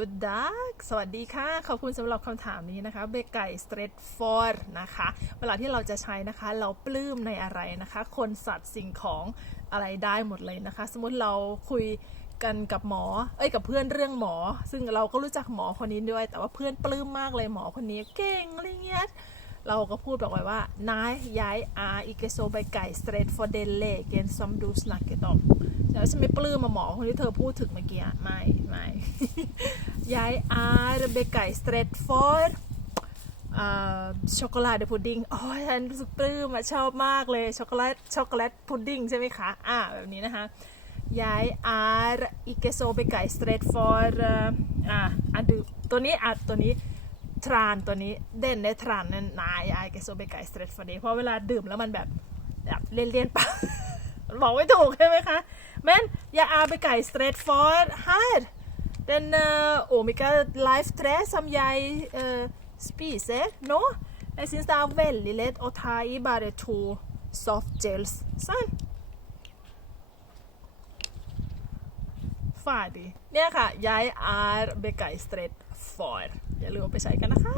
Good dag สวัสดีค่ะ ขอบคุณสำหรับคำถามนี้นะคะ เบไก่ straight for นะคะ เวลาที่เราจะใช้นะคะ เราปลื้มในอะไรนะคะ คนสัตว์สิ่งของอะไรได้หมดเลยนะคะ สมมติเราคุยกันกับหมอ เอ้ย กับเพื่อนเรื่องหมอ ซึ่งเราก็รู้จักหมอคนนี้ด้วย แต่ว่าเพื่อนปลื้มมากเลยหมอคนนี้เก่งอะไรเงี้ย เราก็พูดบอกไว้ว่า Nej, jeg er ikke så begeistret for det legen som du snakket om แล้วฉันไม่ปลื้มมาหมอคนที่เธอพูดถึงเมื่อกี้ ไม่ ไม่ jeg er begeistret for อ่าช็อกโกแลตพุดดิ้งอ้ยฉันรู้สึกปลื้มอะชอบมากเลย ช็อกโกแลต ช็อกโกแลตพุดดิ้งใช่ไหมคะ อ่า แบบนี้นะคะ jeg er ikke så begeistret for อ่าอะดูตัวนี้อะตัวนี้ทรานตัวนี้เด่นในทรานนั่นนายไอเกโซเบไกสเตรทฟอร์เดเพราะเวลาดื่มแล้วมันแบบแบบเลี่ยนๆปากบอกไม่ถูกใช่ไหมคะ men jeg er begeistret for her den uh, omega life 3 som jeg uh, spiser nå jeg syns det er veldig lett å ta i bare to soft gels sånn ฝ่าดีเนี่ยค่ะ jeg er begeistret for Jeg lurer på om jeg kan ha